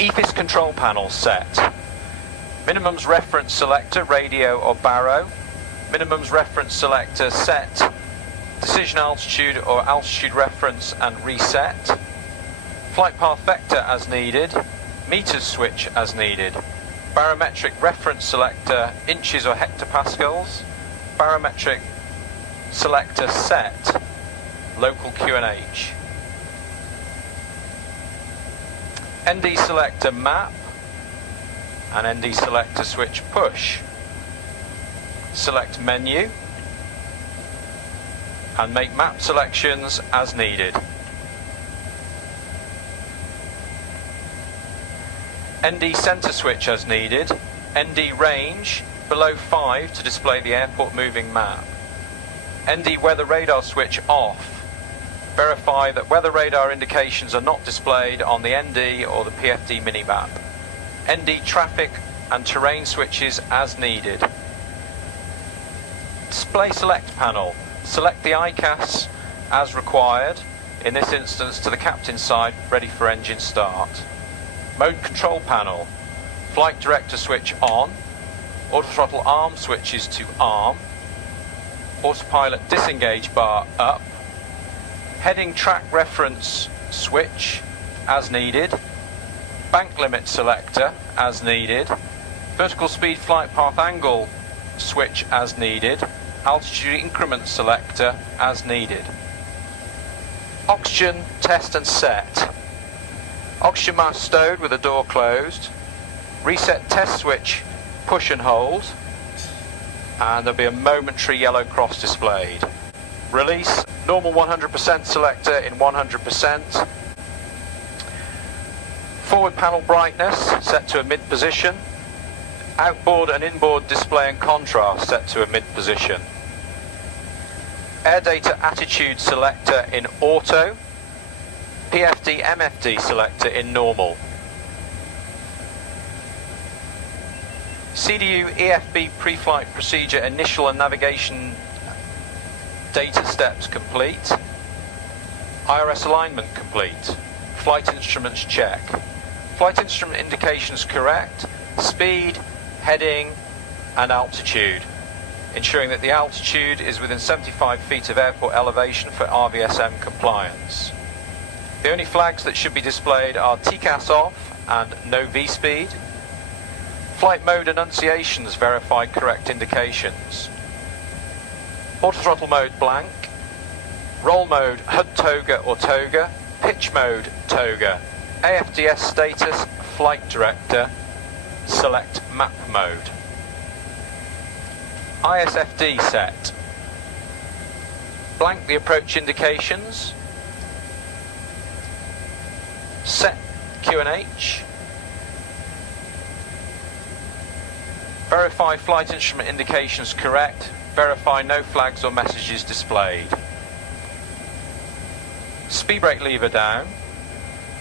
EFIS control panel set. Minimums reference selector, radio or baro. Minimums reference selector set. Decision altitude or altitude reference and reset. Flight path vector as needed. Meters switch as needed. Barometric reference selector, inches or hectopascals. Barometric selector set. Local QNH. ND selector map and ND selector switch push. Select menu and make map selections as needed. ND center switch as needed. ND range below 5 to display the airport moving map. ND weather radar switch off. Verify that weather radar indications are not displayed on the ND or the PFD minimap. ND traffic and terrain switches as needed. Display select panel. Select the ICAS as required, in this instance to the captain's side, ready for engine start. Mode control panel. Flight director switch on. Autothrottle arm switches to arm. Autopilot disengage bar up. Heading track reference switch as needed. Bank limit selector as needed. Vertical speed flight path angle switch as needed. Altitude increment selector as needed. Oxygen test and set. Oxygen mask stowed with the door closed. Reset test switch push and hold. And there'll be a momentary yellow cross displayed. Release normal 100% selector in 100%. Forward panel brightness set to a mid position. Outboard and inboard display and contrast set to a mid position. Air data attitude selector in auto. PFD MFD selector in normal. CDU EFB pre-flight procedure initial and navigation data steps complete. IRS alignment complete. Flight instruments check. Flight instrument indications correct. Speed, heading and altitude. Ensuring that the altitude is within 75 feet of airport elevation for RVSM compliance. The only flags that should be displayed are TCAS off and no V-speed. Flight mode annunciations verify correct indications. Autothrottle mode blank. Roll mode HUD toga or toga. Pitch mode toga. AFDS status flight director. Select map mode. ISFD set. Blank the approach indications. Set QNH. Verify flight instrument indications correct. Verify no flags or messages displayed. Speed brake lever down.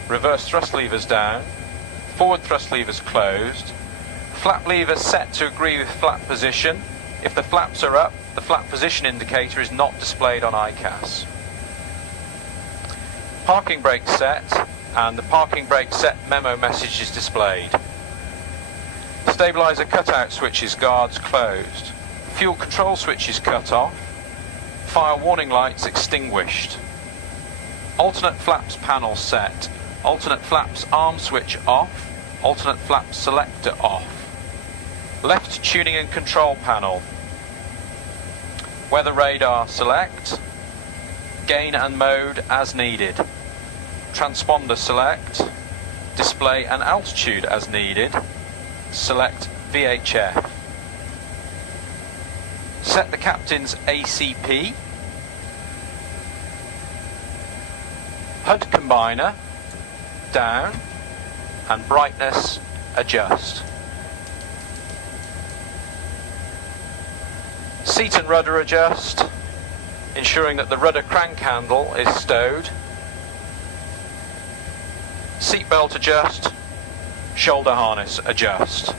Reverse thrust levers down. Forward thrust levers closed. Flap lever set to agree with flap position. If the flaps are up, the flap position indicator is not displayed on ICAS. Parking brake set, and the parking brake set memo message is displayed. Stabilizer cutout switches guards closed. Fuel control switches cut off. Fire warning lights extinguished. Alternate flaps panel set. Alternate flaps arm switch off. Alternate flaps selector off. Left tuning and control panel. Weather radar select. Gain and mode as needed. Transponder select. Display and altitude as needed. Select VHF. Set the captain's ACP. HUD combiner down and brightness adjust. Seat and rudder adjust, ensuring that the rudder crank handle is stowed. Seatbelt adjust, shoulder harness adjust.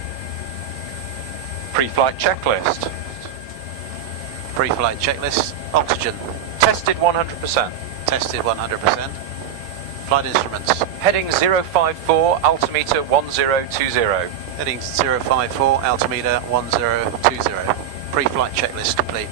Pre-flight checklist. Pre-flight checklist. Oxygen. Tested 100%. Tested 100%. Flight instruments. Heading 054, altimeter 1020. Heading 054, altimeter 1020. Pre-flight checklist complete.